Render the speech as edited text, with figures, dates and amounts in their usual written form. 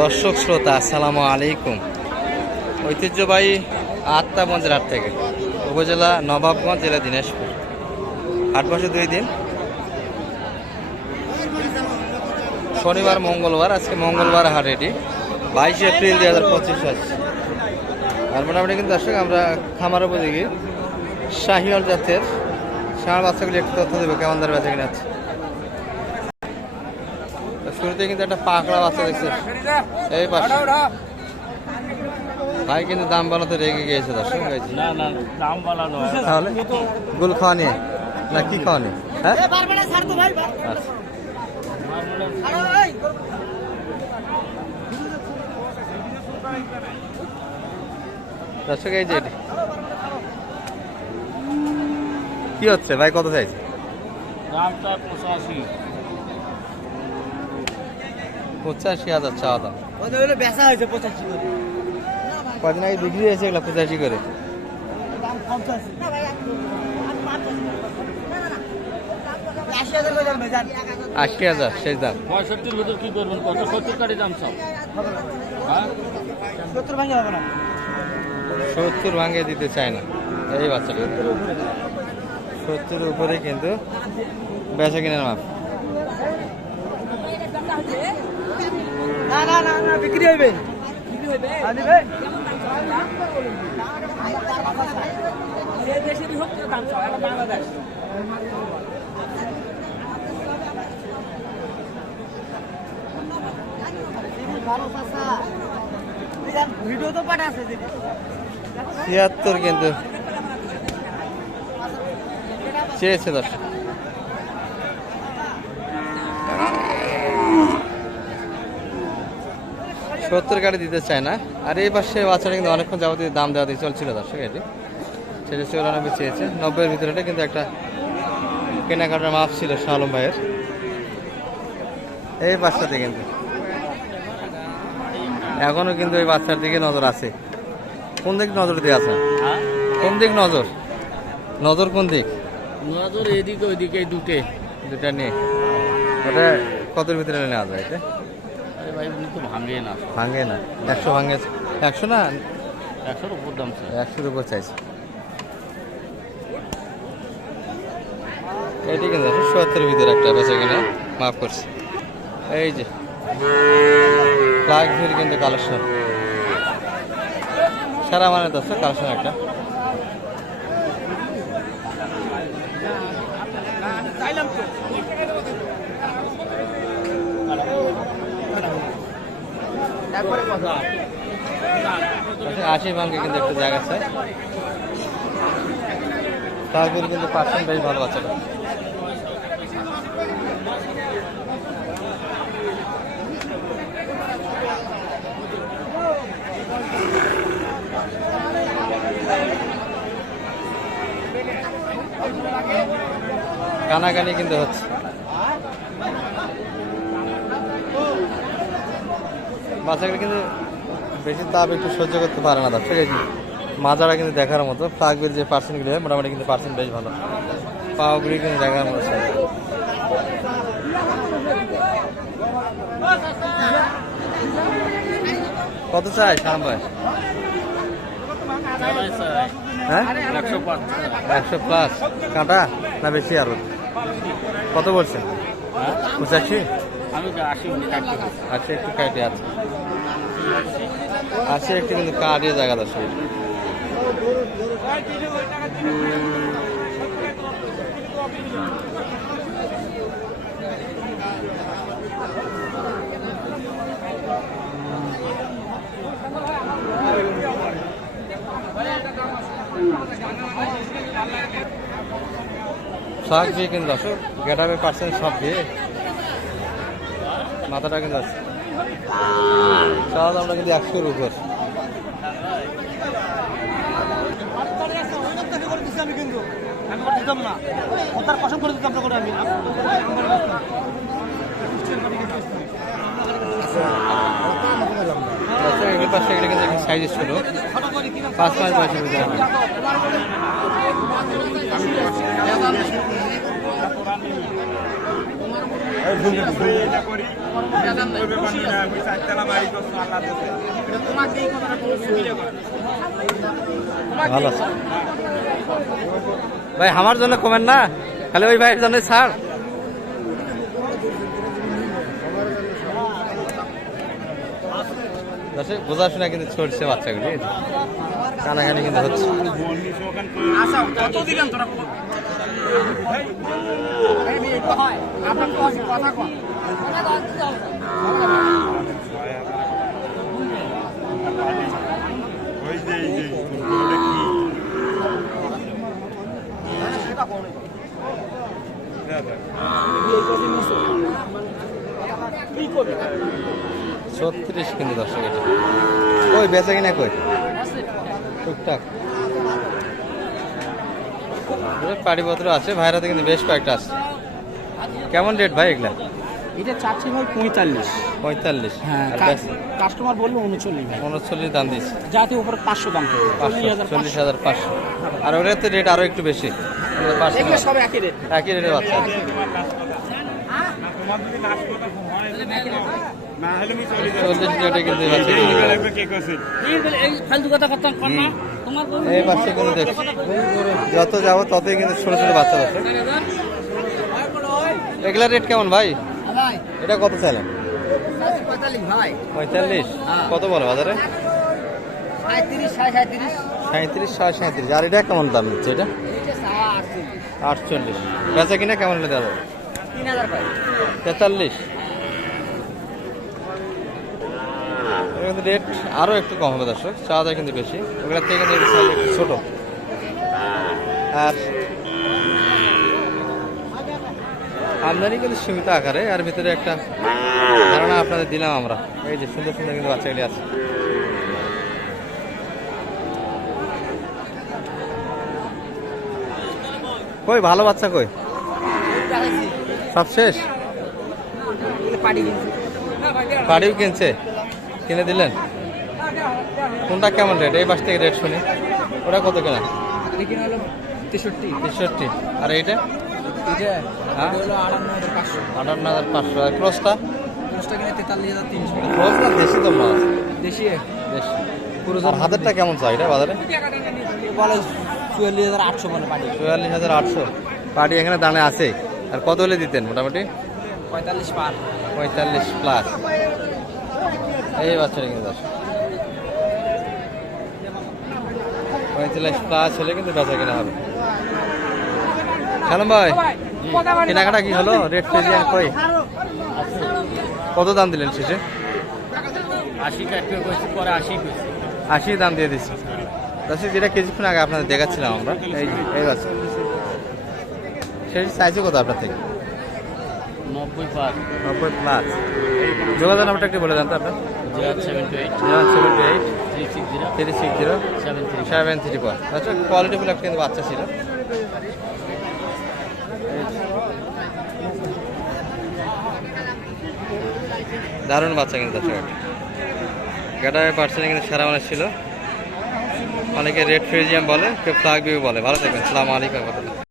দর্শক শ্রোতা আসসালামু আলাইকুম। ঐতিহ্যবাহী আত্মাগঞ্জের হাট থেকে, উপজেলা নবাবগঞ্জ, জেলা দিনাজপুর। হাট বসে 2 দিন, শনিবার মঙ্গলবার। আজকে মঙ্গলবার হাট, এটি 22 এপ্রিল 2025 আছে। আর মোটামুটি কিন্তু দর্শক আমরা খামার উপযোগী শাহিওয়াল জাতের ষাঁড় বাচ্চাগুলি একটু তথ্য দেবো কেমন দরে বেচা কিনা আছে। শুরুতে কিন্তু একটা পাকড়া বাচ্চা দেখছে এই পাশে। ভাই কিন্তু দাম বানাতে রেগে গিয়েছে দর্শক। তাহলে গুল খাওয়া নিয়ে না কি খাওয়া নিয়ে? হ্যাঁ দর্শক, এই যে কি হচ্ছে ভাই, কত চাইছে? 85,000 চাওয়া দাম। কদিন আগে বিক্রি হয়েছে এগুলো 85 করে। 80,000 শেষ দাম। 65 লোকের কি করবেন? কত 70 কাটি দাম সব। 70 ভাঙে হবে না, 70 ভাঙে দিতে চায় না এই বাচ্চাটা। 70 উপরে কিন্তু বেচা কিনার মাপ। না বিক্রি হইবে। দেশেরই হোক দাম সব, এটা বাংলাদেশ। ভিডিও তো পাঠাচ্ছে 76 কিন্তু চেয়েছে দর্শক। 70 গাড়ি দিতে চায় না। আর এই পাশে বাচ্চাটা কিন্তু অনেকক্ষণ যাবতীয় দাম দেওয়া দিয়ে চলছিল দর্শক। এটি 94 চেয়েছে। 90-এর ভিতরে কিন্তু একটা কেনাকাটার মাপ ছিল শালম ভাইয়ের। এই বাচ্চাতে কিন্তু এখনো কিন্তু এই বাচ্চার দিকে নজর আছে। কোন দিক নজর দিয়ে আছে? কোন দিক নজর? নজর কোন দিক? নজর এদিকে ওইদিকে, দুটা নিয়ে। ওটা কতর ভিতরে নেওয়া যায়? এটা ভাই উনি তো ভাঙে না। 100 ভাঙে। 100 না, 100-এর উপর দাম চাই। 100-এর উপর চাইছে। এটি কিন্তু 70-এর ভিতরে একটা বেচা কিনা মাফ করছে। এই যে ফ্লাগ ভিড় কিন্তু কালেকশন সারা মানে দর্শক, কালেকশন একটা। আশি ভাঙে কিন্তু একটু জায়গা আছে। ফ্লাগের কিন্তু পার্সেন্ট বেশ ভালো আছে। কানাকানি কিন্তু হচ্ছে। বাচ্চাগুলো কিন্তু বেশি তাপ একটু সহ্য করতে পারে না দর্শক। এই মাজারা কিন্তু দেখার মতো। ফ্লাগের যে পার্সেন্টগুলো হয় মোটামুটি কিন্তু পার্সেন্ট বেশ ভালো। পাওগুলি কিন্তু দেখার মতো। কত চাই শাম ভাই? হ্যাঁ 100+ কাঁটা না বেশি আরো? কত বলছেন? 85? আচ্ছা, একটু কাটে আছে। আচ্ছা, একটু কিন্তু কাটিয়ে জায়গা দর্শক। শাক দিয়ে কিন্তু দর্শক, গেটাবে পার্সেন্ট সব দিয়ে মাথাটা কিন্তু আছে। চাওয়া দামটা কিন্তু 100-এর উপর। সাইজ ছিল 5-5 বছর ভিতরে। ভালো আছে ভাই, আমার জন্য কমেন না, খালি ওই ভাইয়ের জন্য ছাড়। দর্শক বোঝাশোনা কিন্তু চলছে বাচ্চাগুলি, কানাকানি কিন্তু হচ্ছে। ছত্রিশ কিন্তু দর্শক এটা ওই বেচা কিনা কই টুকটাক পাড়িপত্র আছে, ভাইরাতে কিন্তু বেশ কয়েকটা আছে। কেমন রেট ভাই এগুলা? এটা চাচ্ছি ভাই 45। 45? হ্যাঁ, কাস্টমার বলবো 39 ভাই। 39 দাম দিচ্ছে, যাতে উপরে 500 দাম পড়বে, 40,500। আর ওটার তো রেট আরো একটু বেশি, এগুলো সব একই রেট। একই রেটে বাচ্চা আছে। 40 রেটে কিন্তু এই বাচ্চা কিন্তু দেখছি যত যাবো ততই কিন্তু ছোট ছোট বাচ্চা আছে। এগুলা রেট কেমন ভাই? এটা কত চাইলেন? 45? কত বলো বাজারে? 37, 37। আর এটা কেমন দাম দিচ্ছে? এটা 48। বেচা কিনা কেমন হলে দেওয়া? 43। কিন্তু রেট আরো একটু কম হবে দর্শক, চাওয়া যায় কিন্তু বেশি, ওগুলোর থেকে কিন্তু সাইজ একটু ছোট। আর আমদানি কিন্তু সীমিত আকারে, আর ভিতরে একটা ধারণা আপনাদের দিলাম আমরা। এই যে সুন্দর সুন্দর কিন্তু বাচ্চাগুলি আছে। কই ভালো বাচ্চা কই? সব শেষ? পাড়িও কিনছে, কিনে দিলেন? কোনটা কেমন রেট? এই বাস থেকে রেট শুনি। ওটা কত কেনা? 63। আর এইটা? 58,500। আর ক্রসটা? ক্রস না দেশি তো মাছ? দেশি। পুরো হাতেরটা কেমন চাই এটা বাজারে? 44,800 বলে পাটি। 44,800 পাটি এখানে দানে আছে। আর কত হলে দিতেন মোটামুটি? 45 প্লাস। এই বাচ্চাটা কিন্তু 45 প্লাস হলে কিন্তু বেচা কেনা হবে। সালাম ভাই, কেনাকাটা কি হলো? রেট ফেজিয়ান কই? কত দাম দিলেন শেষে? 80 দাম দিয়ে দিচ্ছি। দর্শক যেটা কিছুক্ষণ আগে আপনাদের দেখাচ্ছিলাম আমরা, এই বাচ্চা সেই সাইজে কত আপনার থেকে? 90 প্লাস। যোগাযোগ নাম্বারটা একটু বলে দেন তো আপনার। 078-360-734। আচ্ছা, কোয়ালিটি ফুল একটা কিন্তু বাচ্চা ছিল। দারুণ বাচ্চা কিন্তু গাটায় পার্সেন্ট কিন্তু সেরা মানে ছিল। অনেকে রেড ফ্রিজিয়াম বলে, কেউ ফ্লাগ ভিউ বলে। ভালো থাকবেন, আসসালামু আলাইকুম।